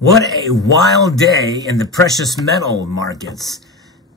What a wild day in the precious metal markets.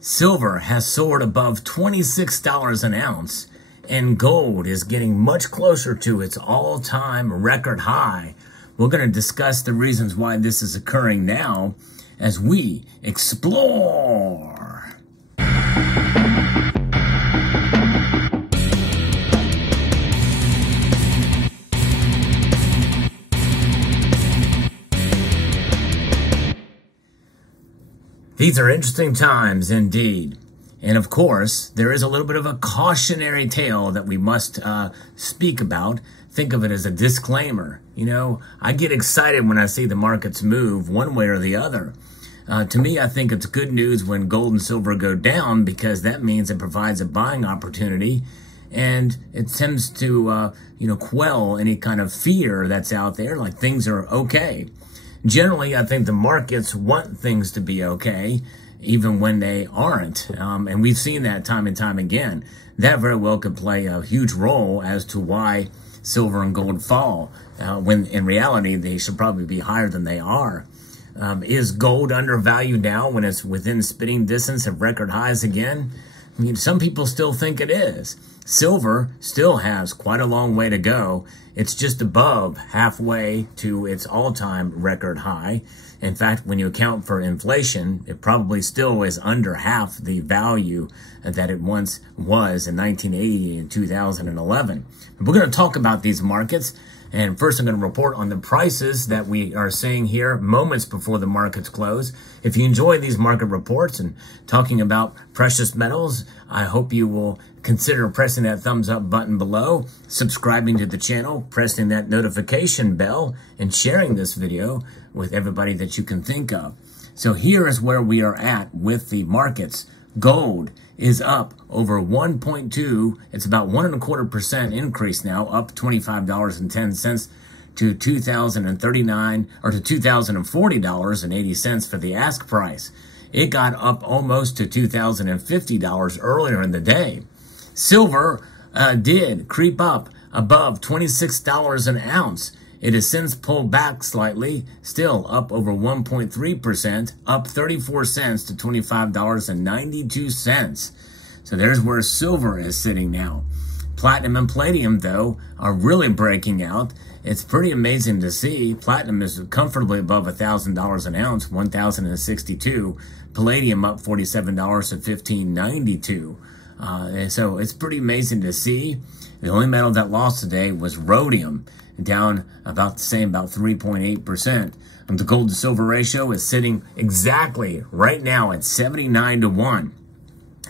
Silver has soared above $26 an ounce, and gold is getting much closer to its all-time record high. We're going to discuss the reasons why this is occurring now as we explore. These are interesting times indeed. And of course, there is a little bit of a cautionary tale that we must speak about. Think of it as a disclaimer. You know, I get excited when I see the markets move one way or the other. To me, I think it's good news when gold and silver go down because that means it provides a buying opportunity and it tends to, quell any kind of fear that's out there, like things are okay. Generally, I think the markets want things to be okay, even when they aren't. And we've seen that time and time again. That very well could play a huge role as to why silver and gold fall, when in reality, they should probably be higher than they are. Is gold undervalued now when it's within spitting distance of record highs again? I mean, some people still think it is. Silver still has quite a long way to go. It's just above halfway to its all-time record high. In fact, when you account for inflation, it probably still is under half the value that it once was in 1980 and 2011. We're going to talk about these markets. And first, I'm going to report on the prices that we are seeing here moments before the markets close. If you enjoy these market reports and talking about precious metals, I hope you will consider pressing that thumbs up button below, subscribing to the channel, pressing that notification bell, and sharing this video with everybody that you can think of. So here is where we are at with the markets. Gold is up over 1.2. It's about 1.25% increase now, up $25.10 to $2,039 or to $2,040.80 for the ask price. It got up almost to $2,050 earlier in the day. Silver did creep up above $26 an ounce. It has since pulled back slightly, still up over 1.3%, up 34 cents to $25.92. So there's where silver is sitting now. Platinum and palladium, though, are really breaking out. It's pretty amazing to see. Platinum is comfortably above $1,000 an ounce, $1,062. Palladium up $47 to $1,592. So it's pretty amazing to see. The only metal that lost today was rhodium, down about the same, about 3.8%. And the gold to silver ratio is sitting exactly right now at 79-1.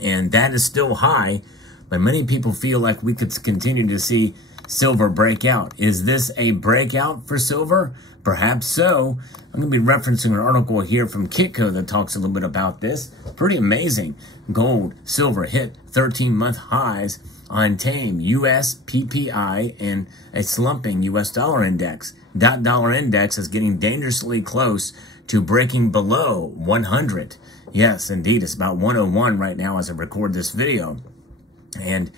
And that is still high, but many people feel like we could continue to see silver break out. Is this a breakout for silver? Perhaps so. I'm going to be referencing an article here from Kitco that talks a little bit about this. Pretty amazing. Gold, silver hit 13-month highs on tame U.S. PPI and a slumping U.S. dollar index. That dollar index is getting dangerously close to breaking below 100. Yes, indeed, it's about 101 right now as I record this video. And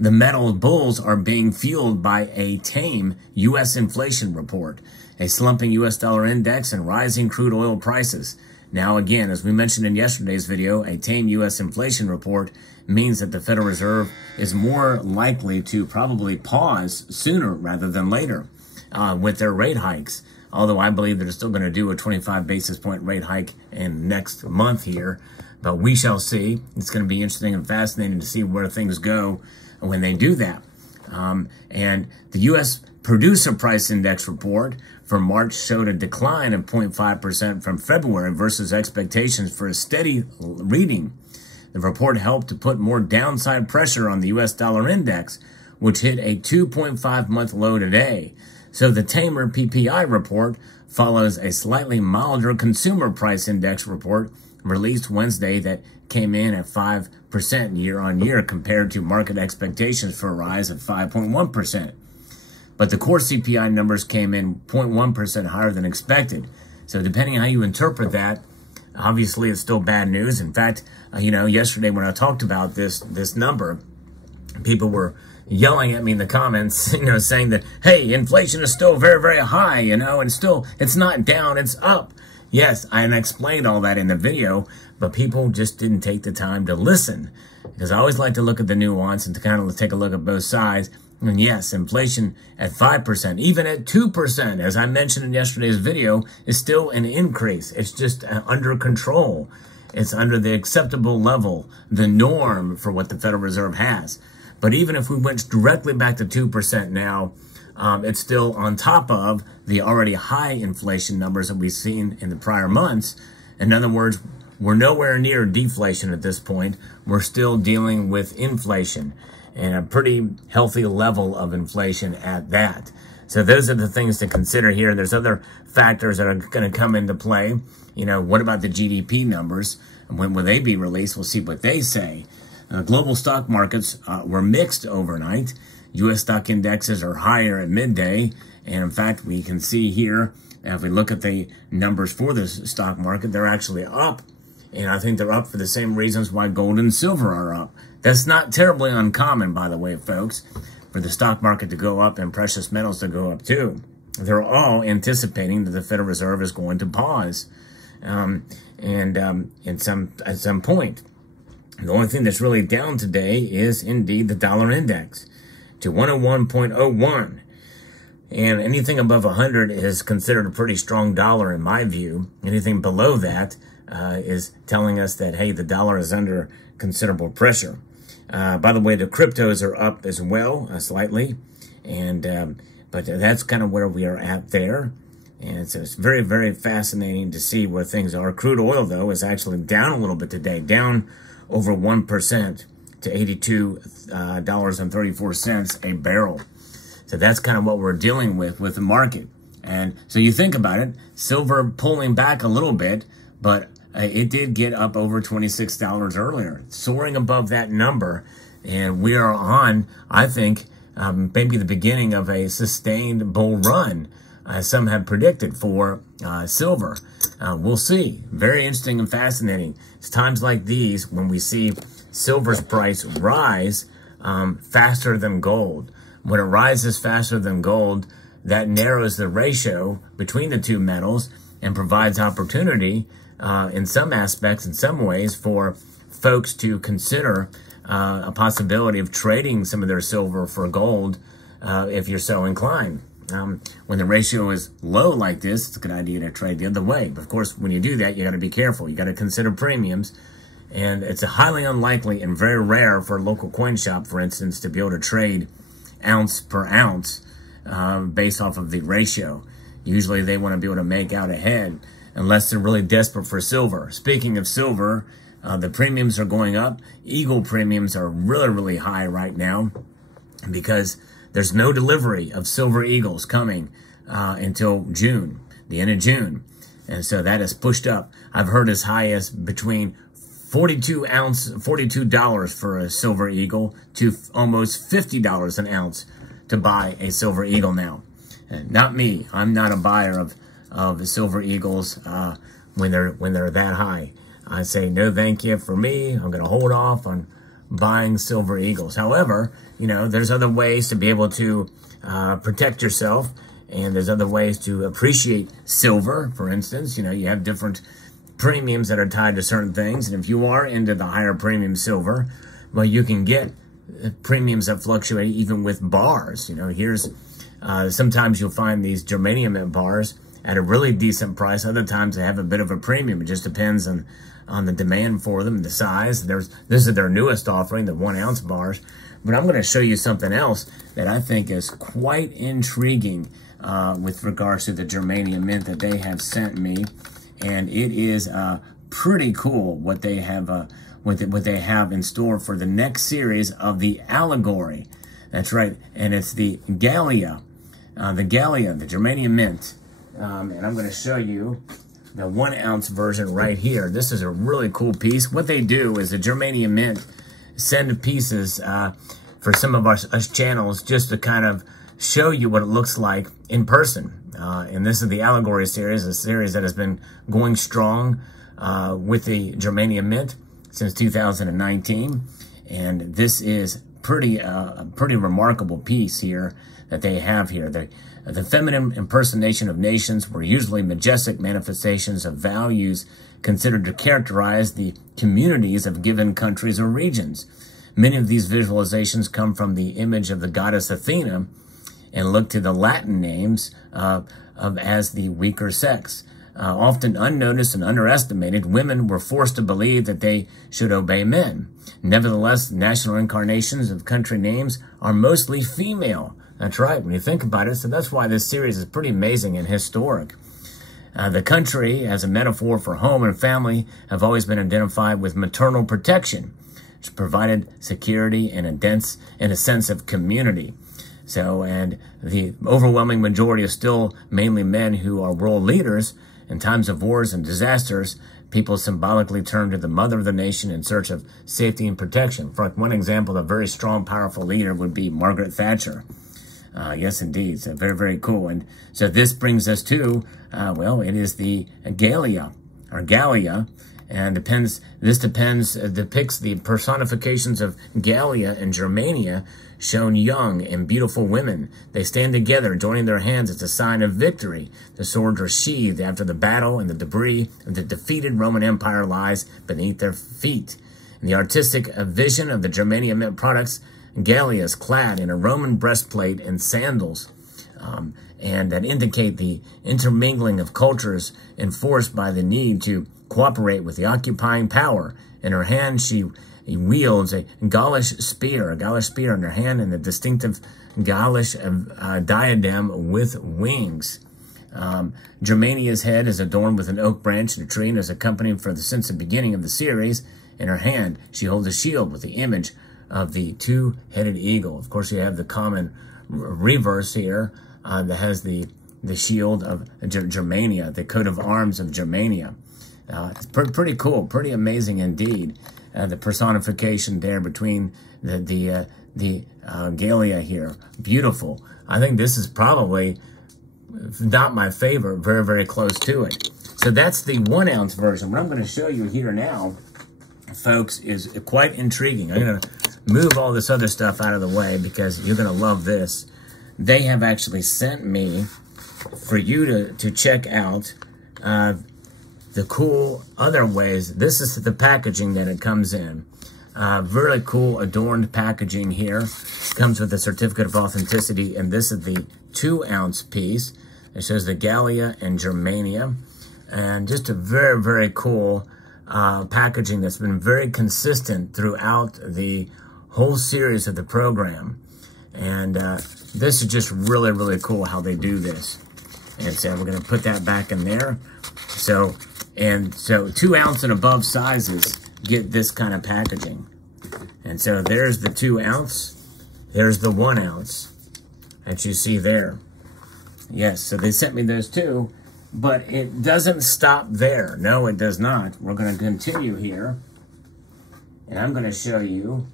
the metal bulls are being fueled by a tame U.S. inflation report, a slumping U.S. dollar index, and rising crude oil prices. Now, again, as we mentioned in yesterday's video, a tame U.S. inflation report means that the Federal Reserve is more likely to probably pause sooner rather than later with their rate hikes. Although I believe they're still going to do a 25 basis point rate hike in next month here. But we shall see. It's going to be interesting and fascinating to see where things go when they do that. And the U.S. Producer Price Index report for March showed a decline of 0.5% from February versus expectations for a steady reading. The report helped to put more downside pressure on the U.S. dollar index, which hit a 2.5-month low today. So the tamer PPI report follows a slightly milder consumer price index report released Wednesday that came in at 5% year-on-year compared to market expectations for a rise of 5.1%. But the core CPI numbers came in 0.1% higher than expected. So depending on how you interpret that, obviously it's still bad news. In fact, yesterday when I talked about this number, people were yelling at me in the comments, saying that, hey, inflation is still very, very high, and still it's not down, it's up. Yes, I explained all that in the video, but people just didn't take the time to listen. Because I always like to look at the nuance and to kind of take a look at both sides. And yes, inflation at 5%, even at 2%, as I mentioned in yesterday's video, is still an increase. It's just under control. It's under the acceptable level, the norm for what the Federal Reserve has. But even if we went directly back to 2% now, it's still on top of the already high inflation numbers that we've seen in the prior months. In other words, we're nowhere near deflation at this point. We're still dealing with inflation, and a pretty healthy level of inflation at that. So those are the things to consider here. There's other factors that are going to come into play. You know, what about the GDP numbers? When will they be released? We'll see what they say. Global stock markets were mixed overnight. U.S. stock indexes are higher at midday. And in fact, we can see here, if we look at the numbers for the stock market, they're actually up. And I think they're up for the same reasons why gold and silver are up. That's not terribly uncommon, by the way, folks, for the stock market to go up and precious metals to go up too. They're all anticipating that the Federal Reserve is going to pause at some point. The only thing that's really down today is indeed the dollar index to 101.01. And anything above 100 is considered a pretty strong dollar in my view. Anything below that is telling us that, hey, the dollar is under considerable pressure. By the way, the cryptos are up as well, slightly. But that's kind of where we are at there. And so it's very, very fascinating to see where things are. Crude oil, though, is actually down a little bit today, down over 1% to $82.34 a barrel. So that's kind of what we're dealing with the market. And so you think about it, silver pulling back a little bit, but it did get up over $26 earlier, soaring above that number. And we are on, I think, maybe the beginning of a sustained bull run, as some have predicted for silver. We'll see. Very interesting and fascinating. It's times like these when we see silver's price rise faster than gold. When it rises faster than gold, that narrows the ratio between the two metals and provides opportunity in some aspects, in some ways, for folks to consider a possibility of trading some of their silver for gold if you're so inclined. When the ratio is low like this, it's a good idea to trade the other way. But of course, when you do that, you got to be careful. You got to consider premiums. And it's highly unlikely and very rare for a local coin shop, for instance, to be able to trade ounce per ounce based off of the ratio. Usually they want to be able to make out ahead unless they're really desperate for silver. Speaking of silver, the premiums are going up. Eagle premiums are really, really high right now because there's no delivery of silver eagles coming until June, the end of June. And so that is pushed up. I've heard as high as between $42 for a silver eagle to almost $50 an ounce to buy a silver eagle now. And not me. I'm not a buyer of silver eagles when they're that high. I say no thank you for me. I'm going to hold off on buying silver eagles. However, you know, there's other ways to be able to protect yourself, and there's other ways to appreciate silver. For instance, you know, you have different premiums that are tied to certain things, and if you are into the higher premium silver, well, you can get premiums that fluctuate even with bars. You know, here's sometimes you'll find these germanium bars at a really decent price. Other times they have a bit of a premium. It just depends on the demand for them, the size. This is their newest offering, the 1 ounce bars. But I'm going to show you something else that I think is quite intriguing with regards to the germanium mint that they have sent me. And it is pretty cool what they have what they have in store for the next series of the allegory. That's right, and it's the Gallia, the germanium mint. And I'm going to show you the 1 ounce version right here. This is a really cool piece. What they do is the germanium mint send pieces for some of us channels just to kind of show you what it looks like in person. And this is the Allegory series, a series that has been going strong with the germanium mint since 2019. And this is pretty remarkable piece here that they have here. The feminine impersonation of nations were usually majestic manifestations of values considered to characterize the communities of given countries or regions. Many of these visualizations come from the image of the goddess Athena and look to the Latin names as the weaker sex. Often unnoticed and underestimated, women were forced to believe that they should obey men. Nevertheless, national incarnations of country names are mostly female. That's right, when you think about it. So that's why this series is pretty amazing and historic. The country, as a metaphor for home and family, have always been identified with maternal protection, which provided security and a sense of community. So, and the overwhelming majority is still mainly men who are world leaders. In times of wars and disasters, people symbolically turn to the mother of the nation in search of safety and protection. For one example, a very strong, powerful leader would be Margaret Thatcher. Yes, indeed. So very, very cool. And so this brings us to, well, it is the Gallia, or Gallia, and depicts the personifications of Gallia and Germania, shown young and beautiful women. They stand together, joining their hands as a sign of victory. The swords are sheathed after the battle, and the debris of the defeated Roman Empire lies beneath their feet. In the artistic vision of the Germania mint products, Gallia is clad in a Roman breastplate and sandals, and that indicate the intermingling of cultures enforced by the need to cooperate with the occupying power. In her hand, she wields a Gaulish spear in her hand, and the distinctive Gaulish diadem with wings. Germania's head is adorned with an oak branch and a tree, and is accompanied since the beginning of the series. In her hand, she holds a shield with the image of the two-headed eagle. Of course, you have the common reverse here that has the shield of Germania, the coat of arms of Germania. It's pretty cool, pretty amazing indeed. The personification there between the Gallia here, beautiful. I think this is probably not my favorite, very, very close to it. So that's the 1 ounce version. What I'm going to show you here now, folks, is quite intriguing. I'm going to move all this other stuff out of the way because you're going to love this. They have actually sent me for you to check out the cool other ways. This is the packaging that it comes in. Really cool adorned packaging here. Comes with a certificate of authenticity, and this is the 2 ounce piece. It shows the Gallia and Germania, and just a very, very cool packaging that's been very consistent throughout the whole series of the program. And this is just really, really cool how they do this. And so we're going to put that back in there. So 2 ounce and above sizes get this kind of packaging. And so there's the 2 ounce. There's the 1 ounce that you see there. Yes, so they sent me those two, but it doesn't stop there. No, it does not. We're going to continue here, and I'm going to show you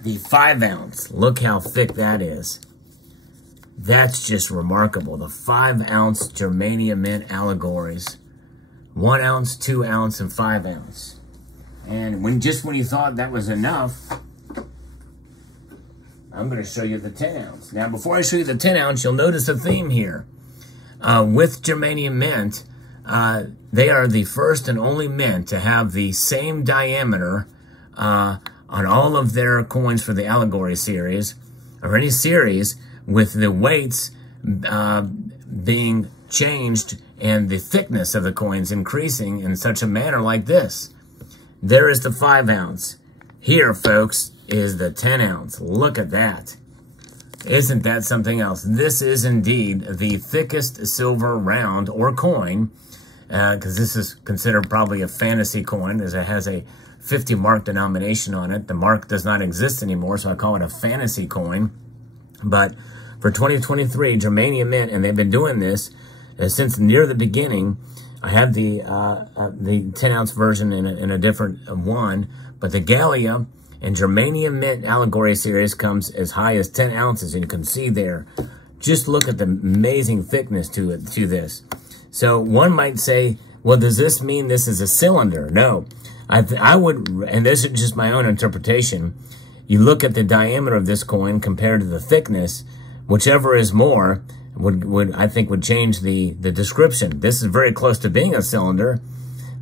the 5 ounce. Look how thick that is. That's just remarkable. The 5 ounce Germania mint allegories. 1 ounce, 2 ounce, and 5 ounce. And when you thought that was enough, I'm going to show you the 10 ounce. Now, before I show you the 10 ounce, you'll notice a theme here. With Germania mint, they are the first and only mint to have the same diameter on all of their coins for the allegory series, or any series, with the weights being changed and the thickness of the coins increasing in such a manner like this. There is the 5 ounce. Here, folks, is the 10 ounce. Look at that. Isn't that something else? This is indeed the thickest silver round or coin, because this is considered probably a fantasy coin, as it has a 50 mark denomination on it. The mark does not exist anymore, so I call it a fantasy coin. But for 2023, Germania mint, and they've been doing this since near the beginning. I have the 10 ounce version in a different one, but the Gallia and Germania mint allegory series comes as high as 10 ounces, and you can see there. Just look at the amazing thickness to this. So one might say, well, does this mean this is a cylinder? No, I would, and this is just my own interpretation. You look at the diameter of this coin compared to the thickness, whichever is more would I think would change the description. This is very close to being a cylinder,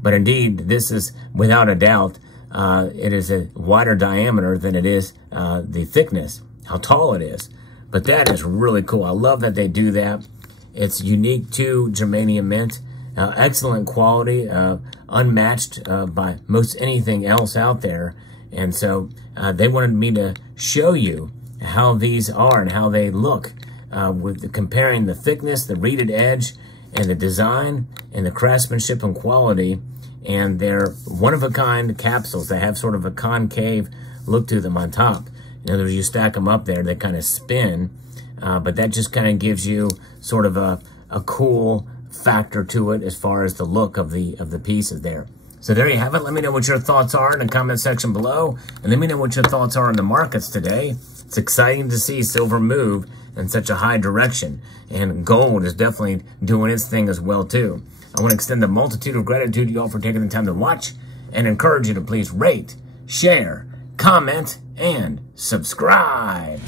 but indeed this is without a doubt it is a wider diameter than it is the thickness, how tall it is. But that is really cool. I love that they do that. It's unique to germanium mint, excellent quality, unmatched by most anything else out there. And so they wanted me to show you how these are and how they look with comparing the thickness, the reeded edge, and the design, and the craftsmanship and quality. And they're one-of-a-kind capsules. They have sort of a concave look to them on top. In other words, you stack them up there, they kind of spin, but that just kind of gives you sort of a cool factor to it as far as the look of the pieces there. So there you have it. Let me know what your thoughts are in the comment section below, and let me know what your thoughts are on the markets today. It's exciting to see silver move in such a high direction, and gold is definitely doing its thing as well too. I want to extend a multitude of gratitude to you all for taking the time to watch, and encourage you to please rate, share, comment, and subscribe.